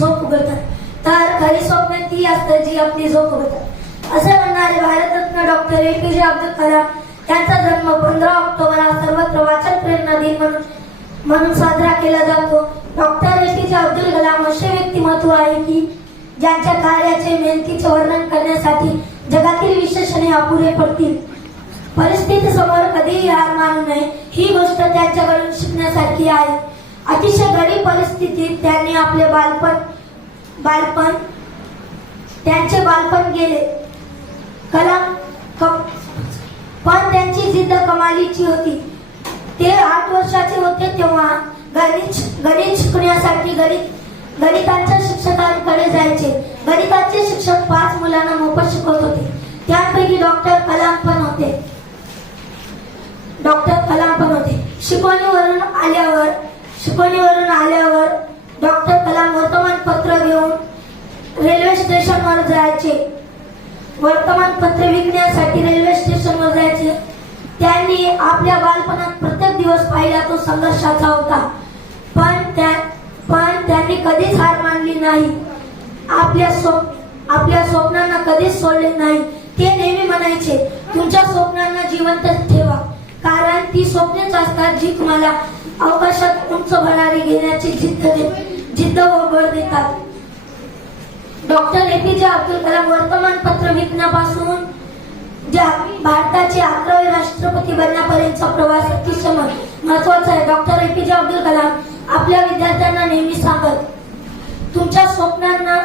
झोप उघडतात, तर खरी स्वप्न ती असतात जी आपली झोप उघडतात असे म्हणणारे भारतरत्न डॉक्टर APJ अब्दुल कलाम यांचा जन्म 15 ऑक्टोबर हा सर्वत्र वाचन प्रेरणा दिन म्हणून साजरा केला जातो। डॉक्टर APJ अब्दुल कलाम असे व्यक्तिमत्व आहे की ज्यांच्या कार्याचे मेहनतीचे वर्णन करण्यासाठी जगातील विशेषणे अपुरे पडतील। परिस्थिती समोर कधीही हार मानू नये ही गोष्ट त्यांच्याकडून शिकण्यासारखी आहे। अतिशय गरीब परिस्थितीत त्यांनी आपले त्यांचे बालपण गेले पण त्यांची जिद्द कमालीची होती। ते 8 वर्षाचे होते तेव्हा गणित शिकण्यासाठी गणिताच्या शिक्षकांकडे जायचे। गणिताचे शिक्षक 5 मुलांना मोफत शिकवत होते, त्यापैकी डॉक्टर कलाम पण होते। शिकवणीवरून आल्यावर डॉक्टर कलाम वर्तमानपत्र घेऊन रेल्वे स्टेशनवर जायचे। वर्तमानपत्र विकण्यासाठी रेल्वे स्टेशनवर जायचे। त्यांनी आपल्या बालपणात प्रत्येक दिवस पाहिला तो संघर्षाचा होता, पण त्यांनी कधीच हार मानली नाही। आपल्या स्वप्नांना कधीच सोडले नाही। ते नेहमी म्हणायचे, तुमच्या स्वप्नांना जिवंत ठेवा, कारण ती स्वप्नेच असतात जी तुम्हाला अवकाशात उंच भरारी घेण्याची जिद्द व बळ देतात। डॉक्टर APJ अब्दुल कलाम वर्तमानपत्र विकण्यापासून भारताचे 11वे राष्ट्रपती बनण्यापर्यंतचा प्रवास अतिशय महत्वाचा आहे। डॉक्टर APJ अब्दुल कलाम आपल्या विद्यार्थ्यांना नेहमी सांगत, तुमच्या स्वप्नांना